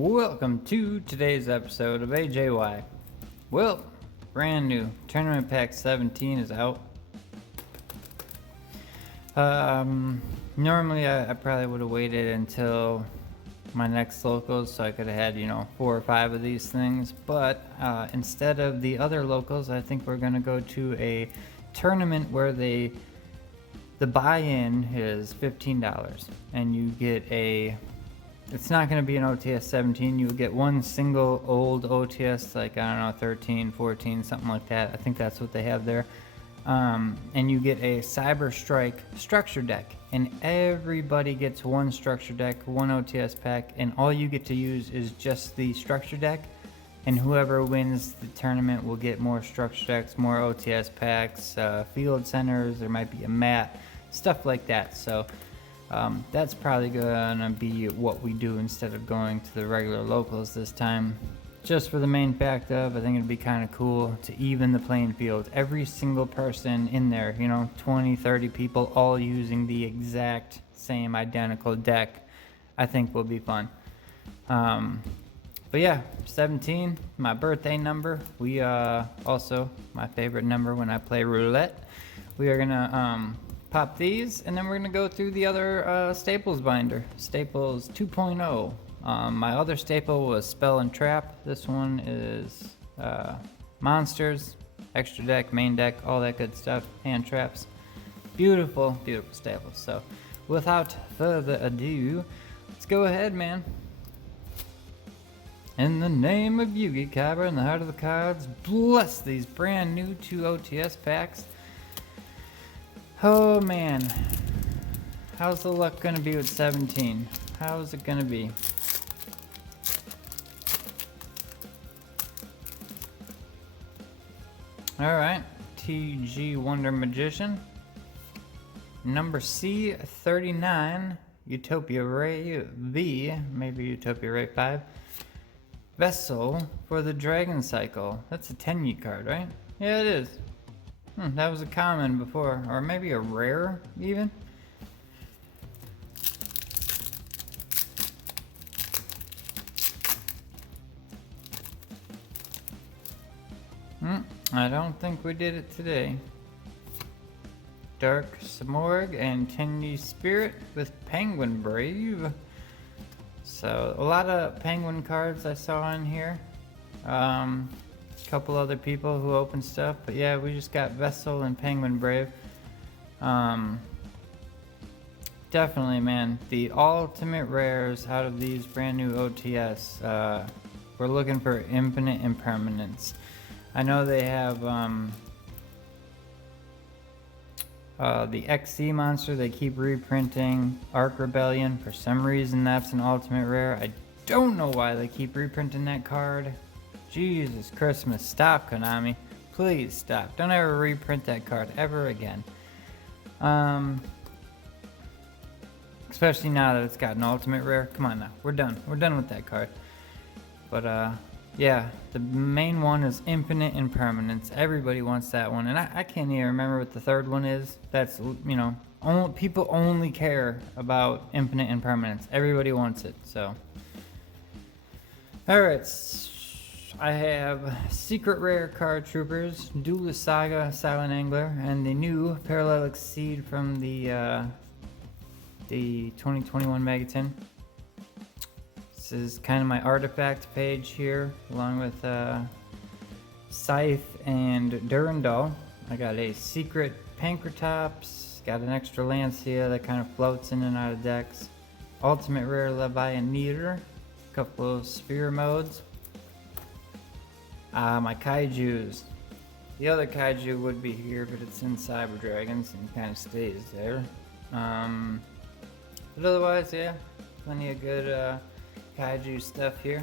Welcome to today's episode of AJY. Well, brand new Tournament Pack 17 is out. Normally I probably would have waited until my next locals so I could have had, 4 or 5 of these things. But instead of the other locals, I think we're going to go to a tournament where the buy-in is $15 and you get it's not going to be an OTS 17. You'll get one single old OTS, like, I don't know, 13, 14, something like that. I think that's what they have there. And you get a Cyber Strike structure deck. And everybody gets one structure deck, one OTS pack, and all you get to use is just the structure deck. And whoever wins the tournament will get more structure decks, more OTS packs, field centers, there might be a mat, stuff like that. So that's probably gonna be what we do instead of going to the regular locals this time. Just for the main fact of, I think it'd be kind of cool to even the playing field. Every single person in there, 20, 30 people all using the exact same identical deck, I think will be fun. But yeah, 17, my birthday number. We also, my favorite number when I play roulette. We are gonna pop these, and then we're gonna go through the other staples binder, Staples 2.0. My other staple was Spell and Trap. This one is Monsters, extra deck, main deck, all that good stuff, hand traps. Beautiful, beautiful staples. So without further ado, let's go ahead, man. In the name of Yugioh, in the heart of the cards, bless these brand new 2 OTS packs. Oh man, how's the luck gonna be with 17? How is it gonna be? Alright, TG Wonder Magician. Number C39, Utopia Ray V, maybe Utopia Ray 5. Vessel for the Dragon Cycle. That's a 10-year card, right? Yeah, it is. That was a common before, or maybe a rare even. I don't think we did it today. Dark Samorg and 10-year Spirit with Penguin Brave. So a lot of Penguin cards I saw in here. Couple other people who opened stuff, but yeah, we just got Vessel and Penguin Brave. Definitely, man, the ultimate rares out of these brand new OTS. We're looking for Infinite Impermanence. I know they have the XC monster they keep reprinting, Arc Rebellion. For some reason that's an ultimate rare. I don't know why they keep reprinting that card. Jesus Christmas, stop, Konami. Please stop. Don't ever reprint that card ever again. Especially now that it's got an ultimate rare. Come on now, we're done. We're done with that card. But yeah, the main one is Infinite Impermanence. Everybody wants that one, and I can't even remember what the third one is. That's, people only care about Infinite Impermanence. Everybody wants it, so. Alright, I have Secret Rare Card Troopers, Duelist Saga, Silent Angler, and the new Parallel Exceed from the 2021 Megaton. This is kind of my artifact page here, along with Scythe and Durandal. I got a Secret Pancratops, got an extra Lancia that kind of floats in and out of decks. Ultimate Rare Levianeater, a couple of Sphere modes. My Kaijus. The other Kaiju would be here, but it's in Cyber Dragons and kind of stays there. But otherwise, yeah, plenty of good Kaiju stuff here.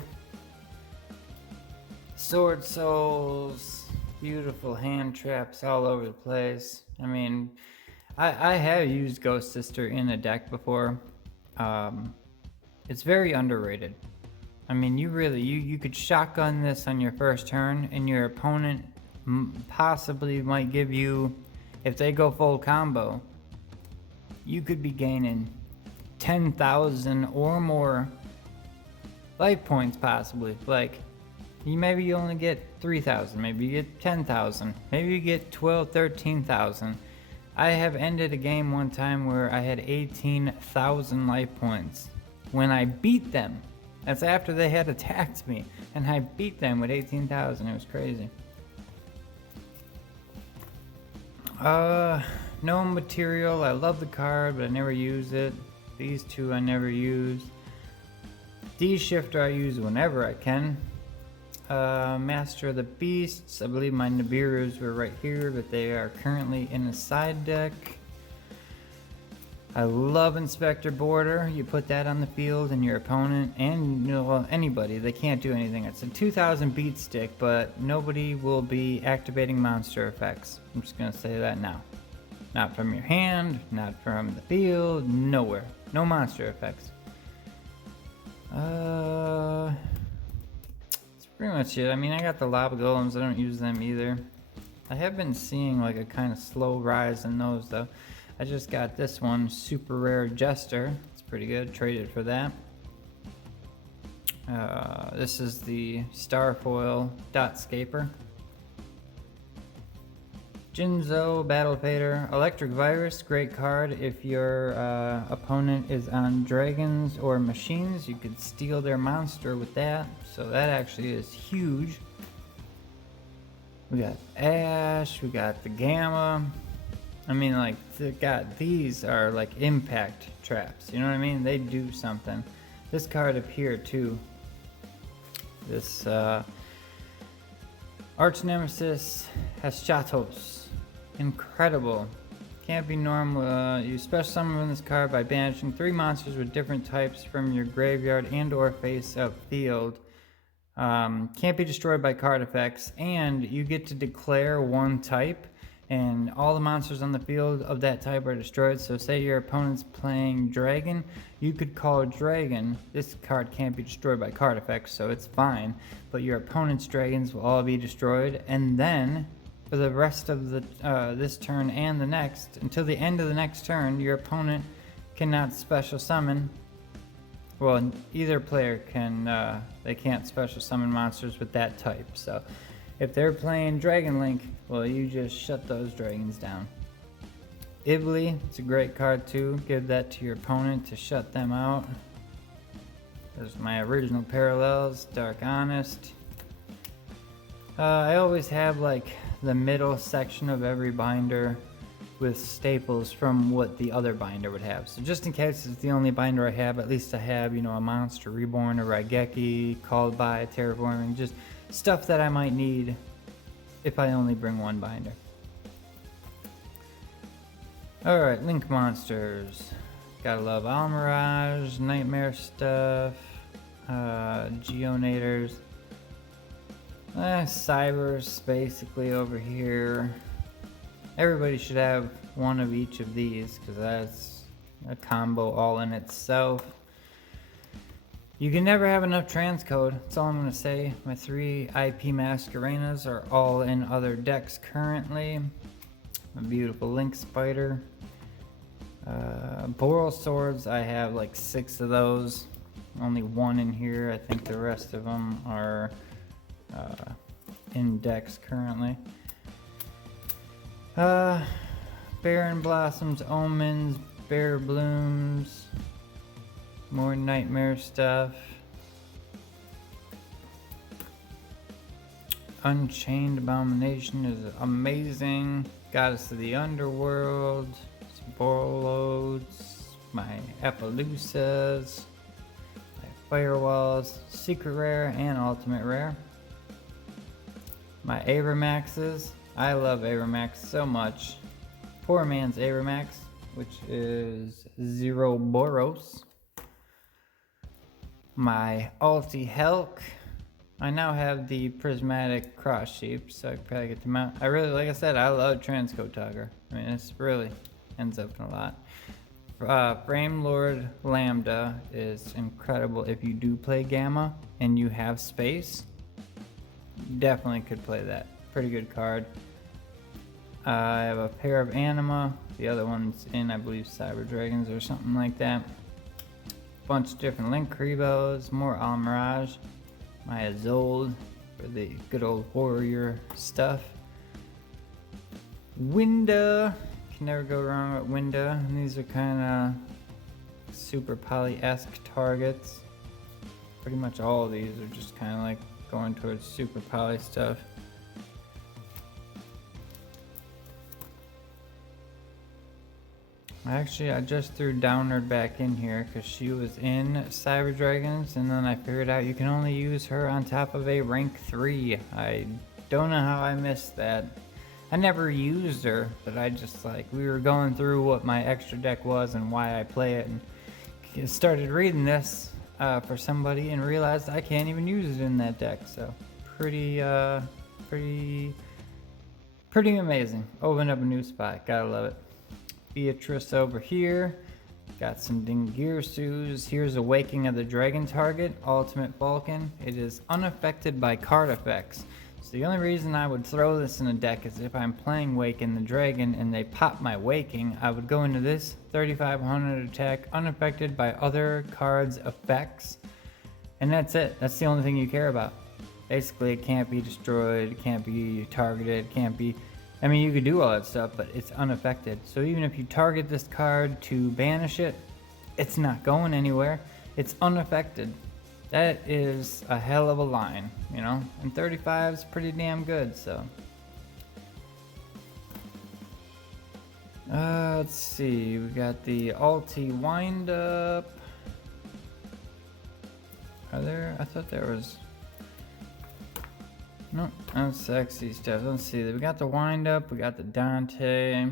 Sword Souls, beautiful hand traps all over the place. I mean, I have used Ghost Sister in a deck before. It's very underrated. I mean, you could shotgun this on your first turn, and your opponent possibly might give you, if they go full combo, you could be gaining 10,000 or more life points possibly. Like, maybe you only get 3,000, maybe you get 10,000, maybe you get 12, 13,000. I have ended a game one time where I had 18,000 life points when I beat them. That's after they had attacked me, and I beat them with 18,000. It was crazy. No material. I love the card, but I never use it. These two I never use. D-Shifter I use whenever I can. Master of the Beasts. I believe my Nibiru's were right here, but they are currently in a side deck. I love Inspector Border. You put that on the field and your opponent and anybody, they can't do anything. It's a 2000 beat stick, but nobody will be activating monster effects. I'm just gonna say that now. Not from your hand, not from the field, nowhere. No monster effects. That's pretty much it. I mean, I got the lava golems. I don't use them either. I have been seeing like a kind of slow rise in those though. I just got this one, super rare Jester. It's pretty good. Traded for that. This is the Starfoil Dotscaper. Jinzo, Battle Fader, Electric Virus, great card. If your opponent is on dragons or machines, you could steal their monster with that. So that actually is huge. We got Ash, we got the Gamma. I mean, like, these are like impact traps. You know what I mean? They do something. This card up here too. This Arch Nemesis Heschatos. Incredible. Can't be normal. You special summon this card by banishing 3 monsters with different types from your graveyard and or face up field. Can't be destroyed by card effects, and you get to declare one type, and all the monsters on the field of that type are destroyed. So say your opponent's playing Dragon, you could call Dragon. This card can't be destroyed by card effects, so it's fine, but your opponent's dragons will all be destroyed, and then for the rest of the this turn and the next, until the end of the next turn, your opponent cannot special summon. Well, either player can, they can't special summon monsters with that type. So if they're playing Dragon Link, well, you just shut those dragons down. Ibli, it's a great card too. Give that to your opponent to shut them out. There's my original parallels, Dark Honest. I always have like the middle section of every binder with staples from what the other binder would have. So just in case it's the only binder I have, at least I have, you know, a Monster Reborn, a Raigeki, Called by, Terraforming, just stuff that I might need if I only bring one binder. Alright, Link monsters. Gotta love Almirage, Nightmare stuff, Geonators. Cybers basically over here. Everybody should have one of each of these because that's a combo all in itself. You can never have enough transcode. That's all I'm going to say. My 3 IP Mascarenas are all in other decks currently. A beautiful Link Spider. Boral Swords, I have like 6 of those. Only 1 in here. I think the rest of them are in decks currently. Barren Blossoms, Omens, Bare Blooms, more Nightmare stuff. Unchained Abomination is amazing. Goddess of the Underworld, Borloads, my Appaloosas, my Firewalls, Secret Rare and Ultimate Rare. My Avermaxes. I love Avermax so much. Poor man's Avermax, which is Zero Boros. My Alti Helk. I now have the Prismatic Cross Sheep, so I can probably get them out. I really, like I said, I love Transcode Togger. I mean, it's really ends up in a lot. Frame Lord Lambda is incredible. If you do play Gamma and you have space, definitely could play that. Pretty good card. I have a pair of Anima. The other one's in, I believe, Cyber Dragons or something like that. bunch of different Link Kribos, more Almirage, my Isolde for the good old warrior stuff. Winda, can never go wrong with Winda. And these are kind of super poly-esque targets. Pretty much all of these are just kind of like going towards super poly stuff. Actually, I just threw Downward back in here because she was in Cyber Dragons, and then I figured out you can only use her on top of a rank 3. I don't know how I missed that. I never used her, but I just we were going through what my extra deck was and why I play it, and started reading this for somebody and realized I can't even use it in that deck. So pretty amazing. Opened up a new spot, gotta love it. Beatrice over here, got some Dingirsus. Here's Awakening of the Dragon target, Ultimate Vulcan. It is unaffected by card effects. So the only reason I would throw this in a deck is if I'm playing Waken the Dragon and they pop my Waking, I would go into this 3500 attack unaffected by other cards' effects. And that's it. That's the only thing you care about. Basically, it can't be destroyed, it can't be targeted, it can't be... I mean, you could do all that stuff, but it's unaffected. So even if you target this card to banish it, it's not going anywhere. It's unaffected. That is a hell of a line, you know? And 35 is pretty damn good, so. Let's see. We got the Alti Windup. Are there? I thought there was... No, that's sexy stuff. Let's see. We got the Windup. We got the Dante.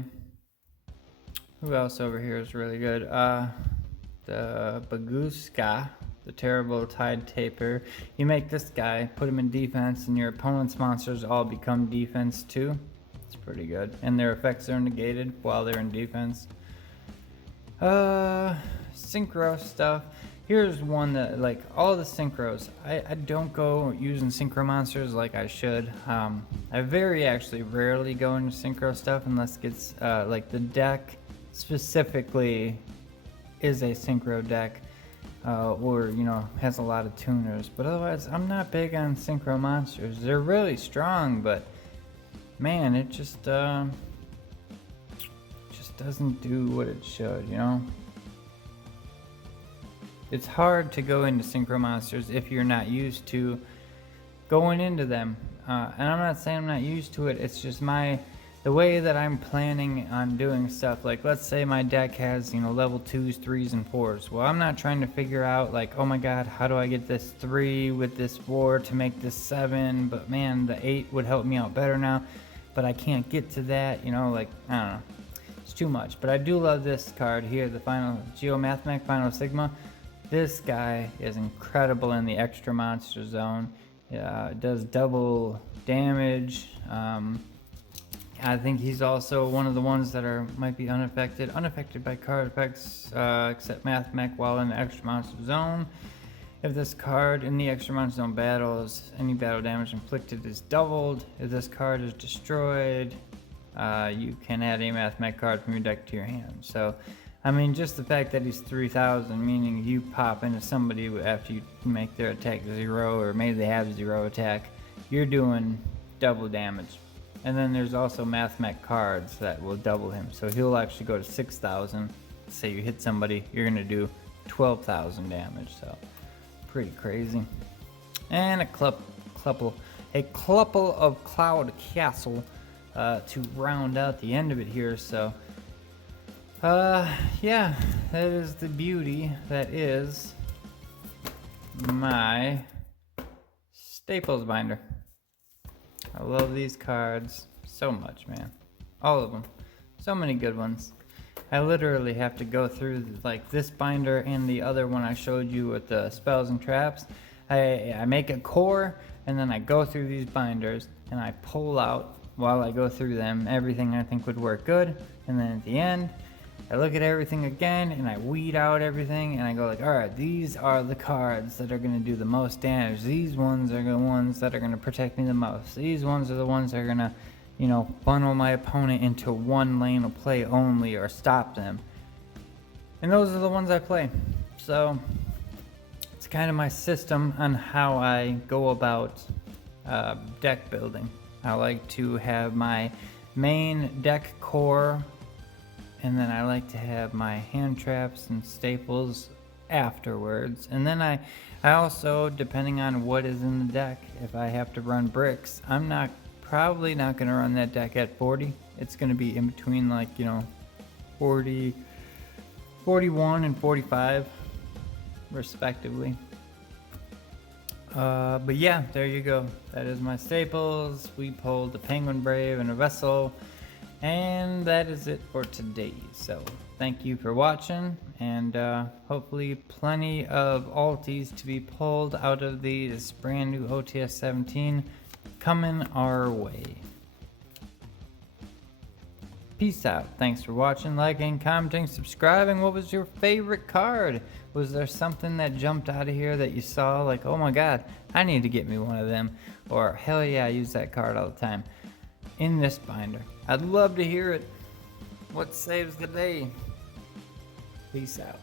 Who else over here is really good? The Baguska, the Terrible Tide Taper. You make this guy, put him in defense, and your opponent's monsters all become defense too. It's pretty good. And their effects are negated while they're in defense. Synchro stuff. Here's one that, like, all the synchros, I don't go using synchro monsters like I should. I very actually rarely go into synchro stuff unless it's, like, the deck specifically is a synchro deck, or, you know, has a lot of tuners. But otherwise, I'm not big on synchro monsters. They're really strong, but, man, it just doesn't do what it should, you know? It's hard to go into synchro monsters if you're not used to going into them. And I'm not saying I'm not used to it, it's just the way that I'm planning on doing stuff. Like, let's say my deck has, you know, level 2s, 3s, and 4s. Well, I'm not trying to figure out, like, oh my god, how do I get this 3 with this 4 to make this 7? But man, the 8 would help me out better now. But I can't get to that, you know, like, I don't know. It's too much. But I do love this card here, the final Geomathmech Final Sigma. This guy is incredible in the extra monster zone. It does double damage. I think he's also one of the ones that might be unaffected by card effects, except Mathmech while in the extra monster zone. If this card in the extra monster zone battles, any battle damage inflicted is doubled. If this card is destroyed, you can add a Mathmech card from your deck to your hand. So, I mean, just the fact that he's 3000, meaning you pop into somebody after you make their attack 0, or maybe they have 0 attack, you're doing double damage. And then there's also Mathmech cards that will double him. So he'll actually go to 6000. Say you hit somebody, you're going to do 12,000 damage. So pretty crazy. And a couple of Cloud Castle to round out the end of it here. So yeah, that is the beauty that is my Staples binder. I love these cards so much, man. All of them. So many good ones. I literally have to go through like this binder and the other one I showed you with the spells and traps. I make a core and then I go through these binders and I pull out while I go through them everything I think would work good, and then at the end I look at everything again and I weed out everything and I go like, alright, these are the cards that are going to do the most damage. These ones are the ones that are going to protect me the most. These ones are the ones that are going to, you know, funnel my opponent into one lane of play only or stop them. And those are the ones I play. So it's kind of my system on how I go about deck building. I like to have my main deck core, and then I like to have my hand traps and staples afterwards. And then I also, depending on what is in the deck, if I have to run bricks, I'm probably not going to run that deck at 40. It's going to be in between, like, 40, 41 and 45 respectively. But yeah, there you go. That is my staples. We pulled a Penguin Brave and a Vessel, and that is it for today. So thank you for watching, and hopefully plenty of alties to be pulled out of this brand new OTS 17 coming our way. Peace out. Thanks for watching, liking, commenting, subscribing. What was your favorite card? Was there something that jumped out of here that you saw like, oh my god, I need to get me one of them? Or hell yeah, I use that card all the time in this binder? I'd love to hear it. What saves the day? Peace out.